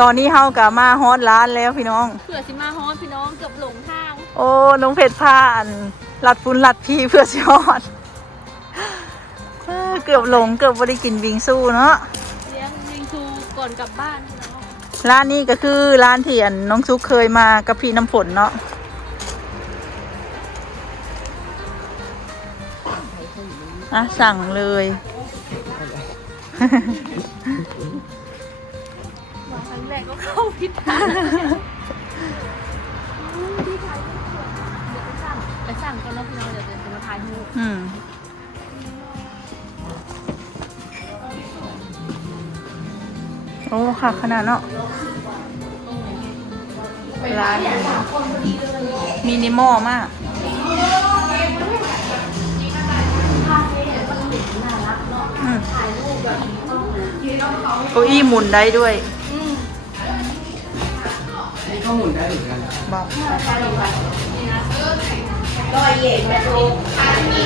ตอนนี้เฮากะมาฮอดร้านแล้วพี่น้อง เผื่อสิมาฮอดพี่น้องเกือบหลงทางโอ้น้องเพชรพาอันลัดฟุ้นลัดพี่เพื่อสิฮอดเอ้อเกือบหลงเกือบบ่ได้กินบิงซูเนาะ เลี้ยงยิงซูก่อนกลับบ้านพี่น้องร้านนี้ก็คือร้านที่อันน้องซุกเคยมากับพี่น้ำฝนเนาะอะสั่งเลย เข้าผิดทางที่ไทยเดี๋ยวไปสั่งไปสั่งก่อนเนาะพี่น้องเดี๋ยวจะมาทายให้อืมโอ้ค่ะขนาดเนาะร้านมินิมอลมากเก้าอี้หมุนได้ด้วย หมุนได้เหมือนกันบอก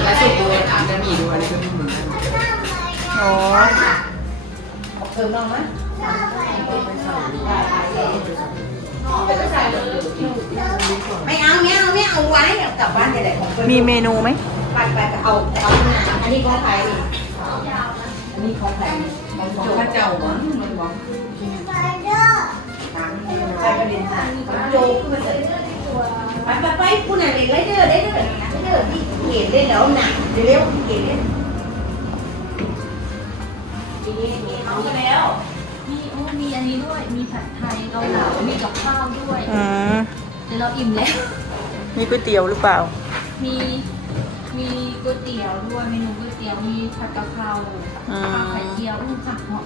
และสุดตัวจะมีด้วยอันนี้ก็หมุนได้เหมือนกันอ๋อไม่เอาไม่เอาไม่เอาไว้เดี๋ยวกลับบ้านจะได้ของเพิ่นมีเมนูไหมไปไปไปเอาเอาอันนี้ของใครนี่อันนี้ของใครของโจข้าเจ้าหวังมันหวังตาม ใจประเด็นค่ะโจขึ้นมาเสร็จไปไปไปคุณอะเด็กไรเดอร์ไรเดอร์ไรเดอร์ที่เก็บได้แล้วหนักเร็วเก็บได้ทีนี้นี่เอาไปแล้วมีโอ้มีอันนี้ด้วย มีผัดไทยเกาเหลามีกับข้าวด้วยอืมเดี๋ยวเราอิ่มแล้ว มีก๋วยเตี๋ยวหรือเปล่า มีมีก๋วยเตี๋ยวด้วยเมนูก๋วยเตี๋ยวมีผัดกะเพราอืมข้าวไข่เจียวอุ้มผักหอม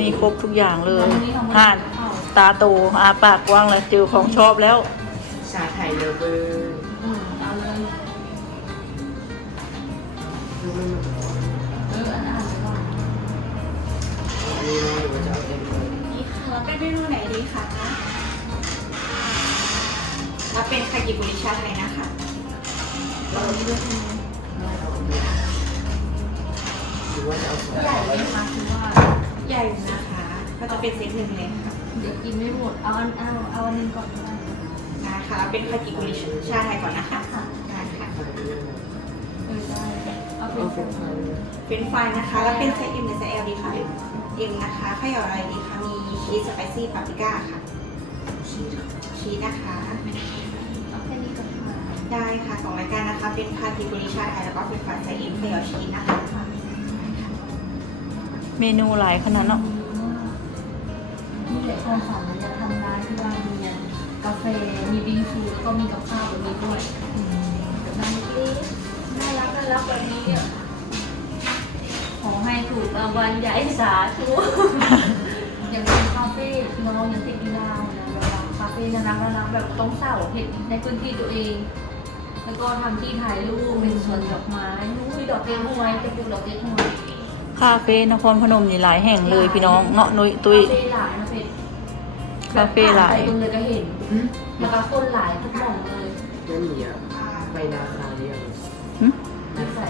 มีครบทุกอย่างเลยวันนี้ทำวันห่านข้าว ตาโตอาปากกว้างแล้วเจอของชอบแล้ว ชาไทยเลฟเวอร์อืมเอาเลยเอออันอ่านไปก่อนอันนี้หรือว่าจะเอาเต็มเลยนี่ค่ะแล้วเป็นเมนูไหนดีคะแล้วเป็นคากิบุริชาไทยนะคะเราด้วยคือหรือว่าจะเอาสองใหญ่ไหมคะคือว่าใหญ่นะคะ ก็จะเป็นเซตหนึ่งเลยค่ะ เดี๋ยวกินไม่หมด เอาอันเอาเอาอันหนึงก่อนก็ได้นะคะแล้วเป็นคากิบุริชาไทยก่อนนะคะค่ะได้ค่ะไทยเรื่องอะไรเออได้เอาเป็เอานเป็นไทยเป็นไฟรายนะคะ แล้วเป็นไซส์ M หรือไซส์ L ดีคะ M นะคะข้าวเหนียวอะไรดีคะมีชีสสไปซี่ปาปริก้าค่ะ ชีสชีสนะคะ เอาแค่นี้ก่อนค่ะได้ค่ะสองรายการนะคะ เป็นคากิบุริชาไทยแล้วก็เป็นไฟรายไซส์ M ข้าวเหนียวชีสนะคะ เมนูหลายขนาดเนาะ มีแต่ความฝันอยากทำร้านที่ว่ามีกาแฟมีบิงซูแล้วก็มีกับข้าวแบบนี้ด้วยแบบนั้นเล็กๆน่ารักน่ารักแบบนี้อะขอให้ถูกรางวัลใหญ่สาธุอย่างเป็นคาเฟ่น้องยังติดกีฬานะแบบว่าคาเฟ่น่ารักน่ารักแบบต้องเสาเห็นในพื้นที่ตัวเองแล้วก็ทำที่ถ่ายรูปเป็นสวนดอกไม้นู้นมีดอกเก๊กฮวยจะปลูกดอกเก๊กฮวยคาเฟ่นครพนมนี่หลายแห่งเลยพี่น้องเนาะนุยตุยคาเฟ่หลายนะเพชร คาเฟ่หลายไปตรงเลยก็เห็นอืมแล้วก็คนหลายทุกหม่องเลยแล้วมีอะไปนาคาเรียงหึไม่ใส่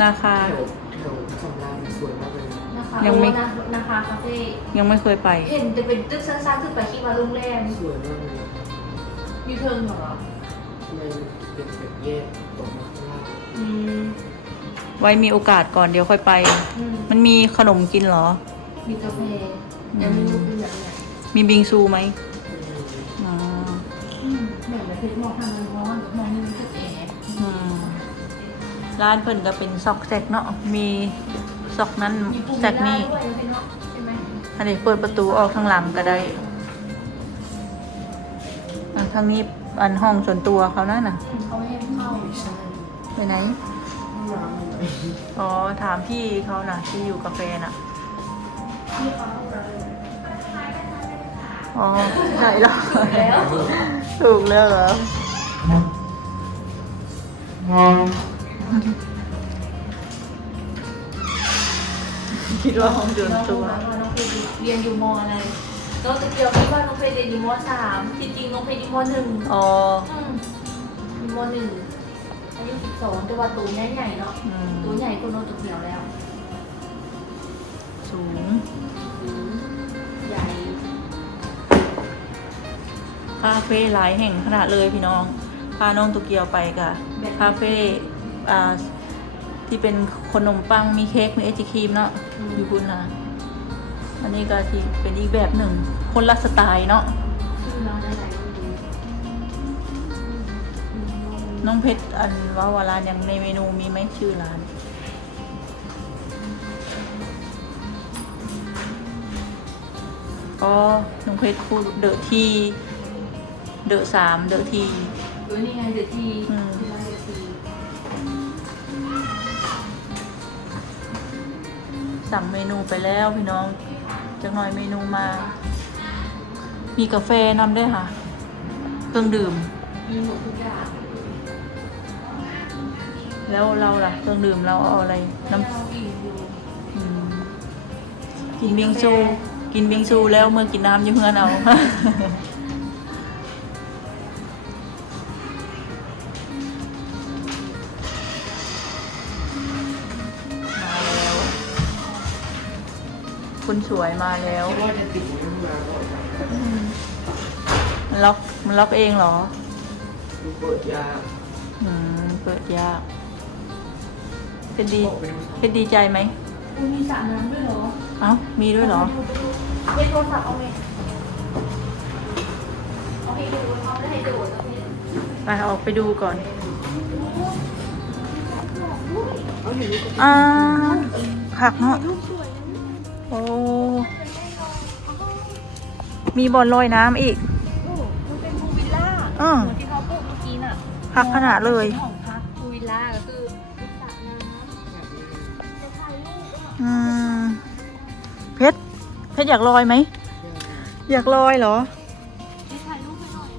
นาคาแถวแถวสำราญสวยมากเลยนะคะยังไม่โอ้นะนะคะคาเฟ่ยังไม่เคยไป เห็นจะเป็นตึกสั้นๆขึ้นไปคิดว่าโรงแรมสวยมากเลยยูเทิร์นเหรอทำไมเป็นแบบแยกตกมาข้างล่างอืมไว้มีโอกาสก่อนเดี๋ยวค่อยไปอืมมันมีขนมกินเหรอ มีกาแฟยังไม่รู้เป็นแบบไหน มีบิงซูไหมอืมอ๋ออืมแบบแบบเพชรมองทางมันร้อนมองนี่มันก็แอบอืมร้านเพิ่นก็เป็นซอกแซกเนาะ มีซอกนั้นมีปุ่มแซกนี่ด้วยนะพี่เนาะใช่ไหมอันนี้เปิดประตูออกทางหลังก็ได้อันทางนี้อันห้องส่วนตัวเขานั่นน่ะอืมเขาไม่ให้เข้าไม่ใช่ไปไหนห้องน้ำมันไหน อ๋อ ถามพี่เขาน่ะ ที่อยู่กาแฟน่ะที่เขา เลยอ๋อใช่แล้วแล้วถูกแล้วเหรอคิดว่าห้องส่วนตัว น้องน้องเพชรเรียนอยู่มอะไรเราตะเกียวคิดว่าน้องเพชรเรียนอยู่มสามจริงๆน้องเพชรอยู่มหนึ่งอ๋ออืมอยู่มหนึ่งอายุสิบสองแต่ว่าตัวใหญ่ใหญ่ๆเนาะอืมตัวใหญ่กว่าน้องตะเกียวแล้ว สูง คาเฟ่หลายแห่งขนาดเลยพี่น้อง พาน้องตุกเกียวไปกะคาเฟ่อ่าที่เป็นขนมปังมีเค้กมีไอศครีมเนาะอยู่คุณนะอันนี้ก็ที่เป็นอีกแบบหนึ่ง คนละสไตล์เนาะชื่อร้านอะไรก็ดีน้องเพชรอันว่าวาร้านยังในเมนูมีไหมชื่อร้านก็น้องเพชรพูดเดอะที เดอะสามเดอะทีเออนี่ไงเดอะทีอืมชื่อร้านเดอะทีสั่งเมนูไปแล้วพี่น้องจังหน่อยเมนูมา มีกาแฟนำด้วยค่ะ เครื่องดื่ม มีหมดทุกอย่างแล้วเราล่ะเครื่องดื่มเราเอาอะไรน้เราอิ่มอยู่ำอืมกินบิงซู กินบิงซูแล้วเมื่อกินน้ำอยังเฮือนเอามา คุณสวยมาแล้วคิดว่าจะติดไว้มาก่อนมันล็อกมันล็อกเองเหรอดูเปิดยากอืมเปิดยากเป็นดีบอกไปดูเป็นดีใจไหมคุณมีสระน้ำด้วยเหรอ เอ้า มีด้วยเหรอเล่นโทรศัพท์เอาไหมเอาให้ดูเอาได้ให้ดูแล้วพี่ไปออกไปดูก่อนเอาอยู่นี่ก็อ่าผักเนาะ โอ้ มีบอลลอยน้ำอีกโอ้มันเป็นพูลวิลล่าอืมเหมือนที่เขาพูดเมื่อกี้น่ะผักขนาดเลยห้องพักพูลวิลล่าก็คือมีสระน้ำจะถ่ายรูปอะอืม เพชร เพชรอยากลอยไหม อยากลอยเหรอ จะถ่ายรูปให้หน่อย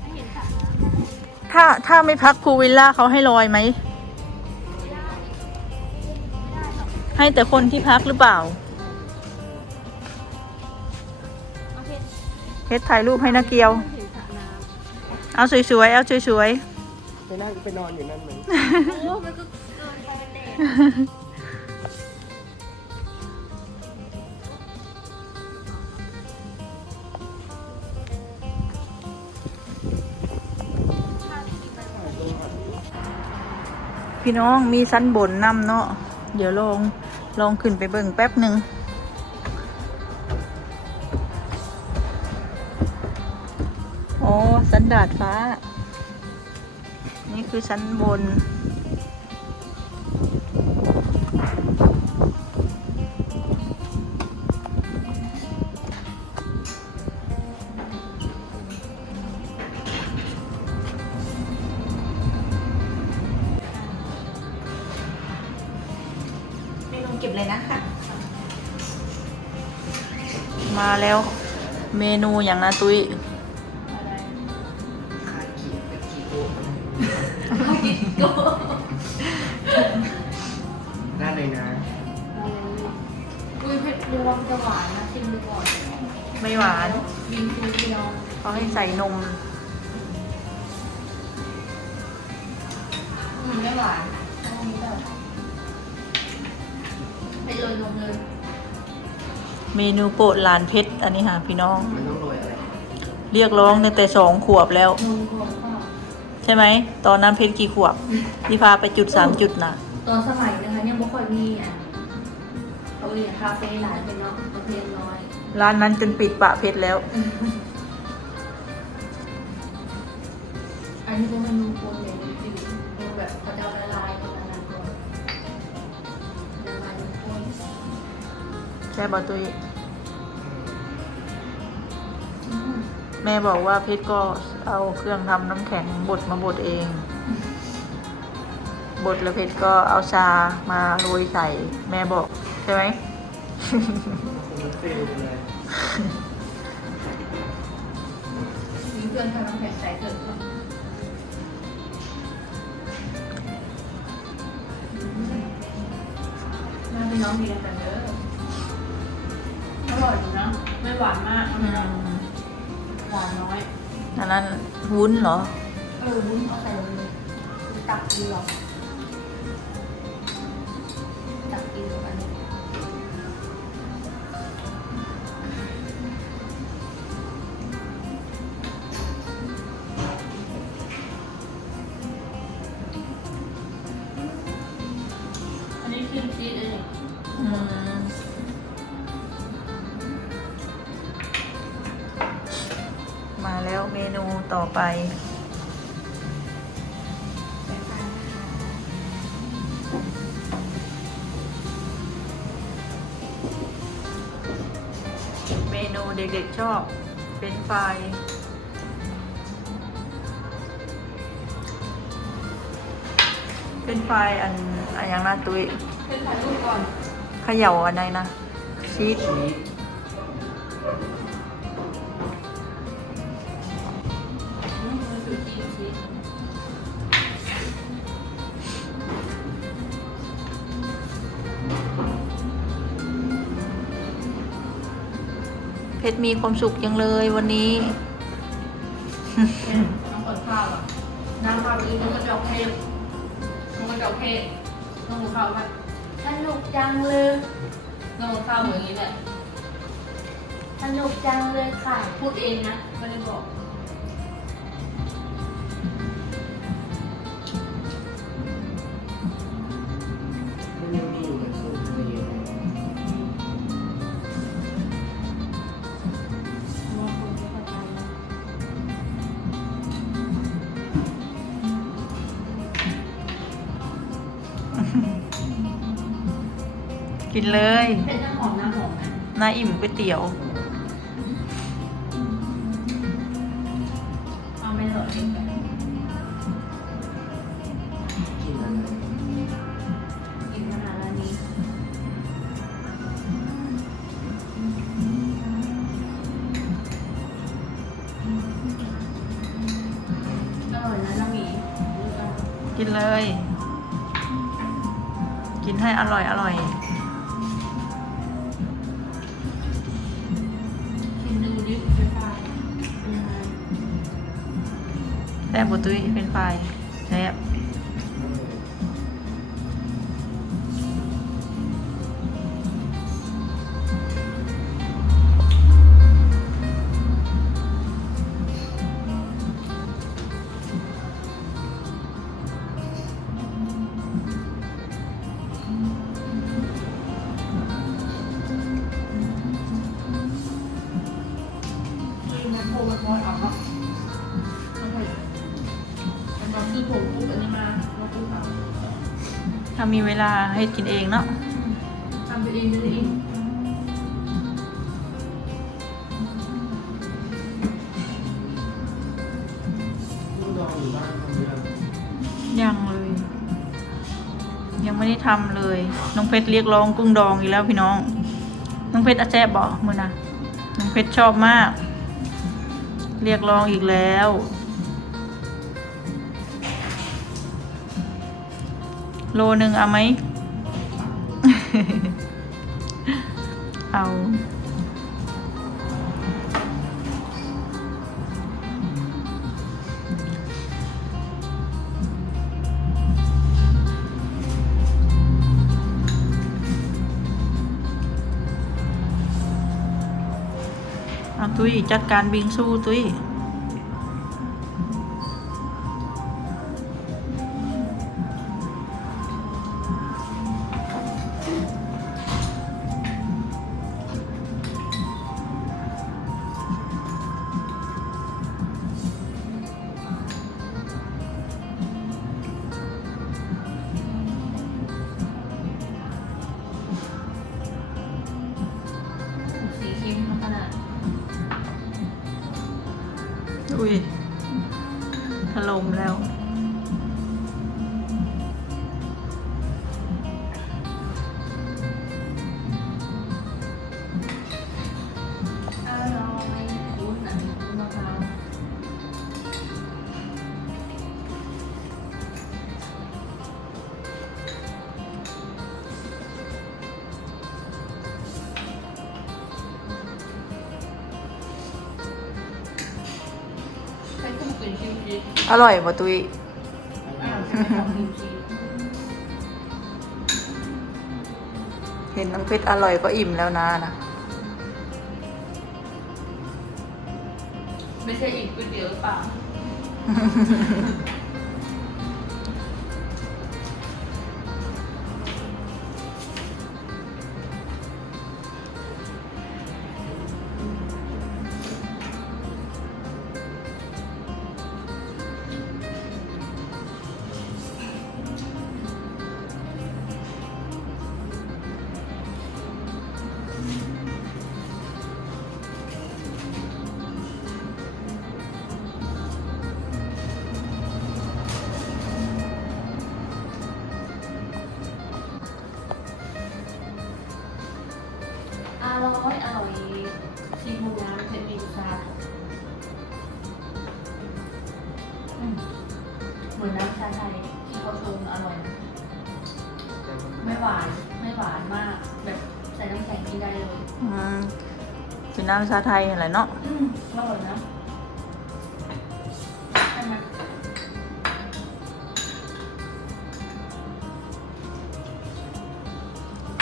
ให้เห็นสระน้ำถ้าถ้าไม่พักพูลวิลล่าเขาให้ลอยไหม ให้แต่คนที่พักหรือเปล่าโอเคเพชรถ่ายรูปให้นาเกียวเห็นสระน้ำเอาสวยๆ เอาสวยไปนั่งไปนอนอยู่นั่นไหมโอ้มันก็เกินไปเด็กๆ พี่น้องมีชั้นบนนำเนาะ เดี๋ยวลอง ลองขึ้นไปเบิ่งแป๊บหนึ่งอ๋อสันดาดฟ้า นี่คือชั้นบน มาแล้วเมนูอย่างนาตุ้ยขาเขียนไปกี่โต๊ะได้เลยนะ อุ้ยเผ็ดรวมจะหวานนะชิมดูก่อนไม่หวานบิงซูพี่น้องเขาให้ใส่นมอืมไม่หวานตรงนี้แบบไปเลยลงเลย เมนูโปรดหลานเพชรอันนี้ค่ะพี่น้อง มันต้องโรยอะไรเรียกร้องตั้งแต่สองขวบแล้ว นมรวมก็ใช่ไหม ตอนนั้นเพชรกี่ขวบที่พาไปจุดสามจุดนะตอนสมัยนะคะยังไม่ค่อยมีอะเขาเรียนคาเฟ่หลายเป็นเนาะประเภทน้อย ร้านนั้นจนปิดปะเพชรแล้ว อันนี้เป็นเมนูโปรเมนู ใช่บอตุยอืมแม่บอกว่าเพชรก็เอาเครื่องทำน้ำแข็งบดมาบดเอง บดแล้วเพชรก็เอาชามาโรยใส่ แม่บอกใช่ไหมคงมันฟิลเลยมีเครื่องทำน้ำแข็งใส่เถอะน่าเป็นน้องดีกันเด้ออ อร่อยดูนะ ไม่หวานมากมหวานน้อย อันนั้นวุ้นเหรอ เออวุ้นเอาใส่เลยตักเกลือตักเกลือันนี้อันนี้ครีชีสเองอืม ต่อไป เมนูเด็กๆชอบ เป็นไฟรายเป็นไฟรายอันอันอย่างน่าตุ้ยเป็นถ่ายรูปก่อนเขย่าอันไหนนะชีส เพชรมีความสุขยังเลยวันนี้เนี่ยน้องเปิดข้าวอะน้ำข้าวอีกน้องกระจอกเทพน้องกระจอกเทพน้องหัวข้าวมันสนุกจังเลยน้องหัวข้าวเหมือนอย่างนี้แหละสนุกจังเลยค่ะ พูดเองนะไม่ได้บอก นเลยเป็นน้ำหอมน้ำหอมนะน้าอิ่มก๋วยเตี๋ยว เอาไม่เหลอเองไปกินอะไรกินมานานแล้วนี้อร่อยนะน้ำหมีกินเลย กินให้อร่อยอร่อย แซ่บบุตุ้ยเป็นไฟแซ่บ ถ้ามีเวลาให้กินเองเนาะทำไปเองไปเองลูกดองอยู่บ้านทำเยอะยังเลย ยังไม่ได้ทำเลย น้องเพชรเรียกร้องกุ้งดองอีกแล้วพี่น้อง น้องเพชรอาแซ่บบอกมือนะน้องเพชรชอบมาก เรียกร้องอีกแล้ว โลหนึ่งเอาไหม เอาเอาตุ้ยจัดการบิงซูตุ้ย อร่อยป่ะตุ้ยอ่าใช้ของคิวชีสเห็นน้องเพชรอร่อยก็อิ่มแล้วนะนะ ไม่ใช่อิ่มก๋วยเตี๋ยวหรือเปล่า นน้ำชาไทยอะไรเนาะอืมอร่อยนะใช่ไหม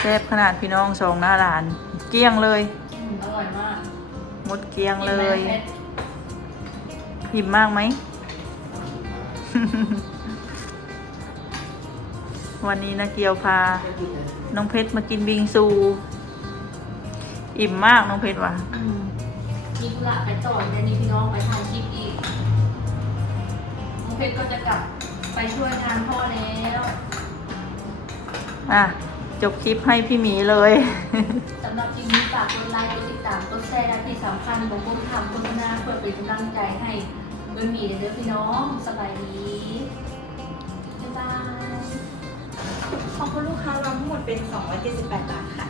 แซ่บขนาดพี่น้องสองหน้าร้าน เกลี้ยงเลยอืมอร่อยมากหมดเกลี้ยงเลยกินไหมพชรอิ่มมากไหม วันนี้นะเกียวพา น้องเพชรมากินบิงซู อิ่มมากน้องเพชรว่ะอืมมีธุระไปต่อเดี๋ยวนี้พี่น้องไปถ่ายคลิปอีกน้องเพชรก็จะกลับไปช่วยงานพ่อแล้วอะจบคลิปให้พี่หมีเลย สำหรับคลิปนี้ฝากกดไลค์กดติดตามกดแชร์และที่สำคัญของผมทำโฆษณาเพื่อเป็นกำลังใจให้เบอร์หมีเด้อพี่น้องสบายดีบ๊ายบาย ของคุณลูกค้ารวมทั้งหมดเป็น 278 บาทค่ะ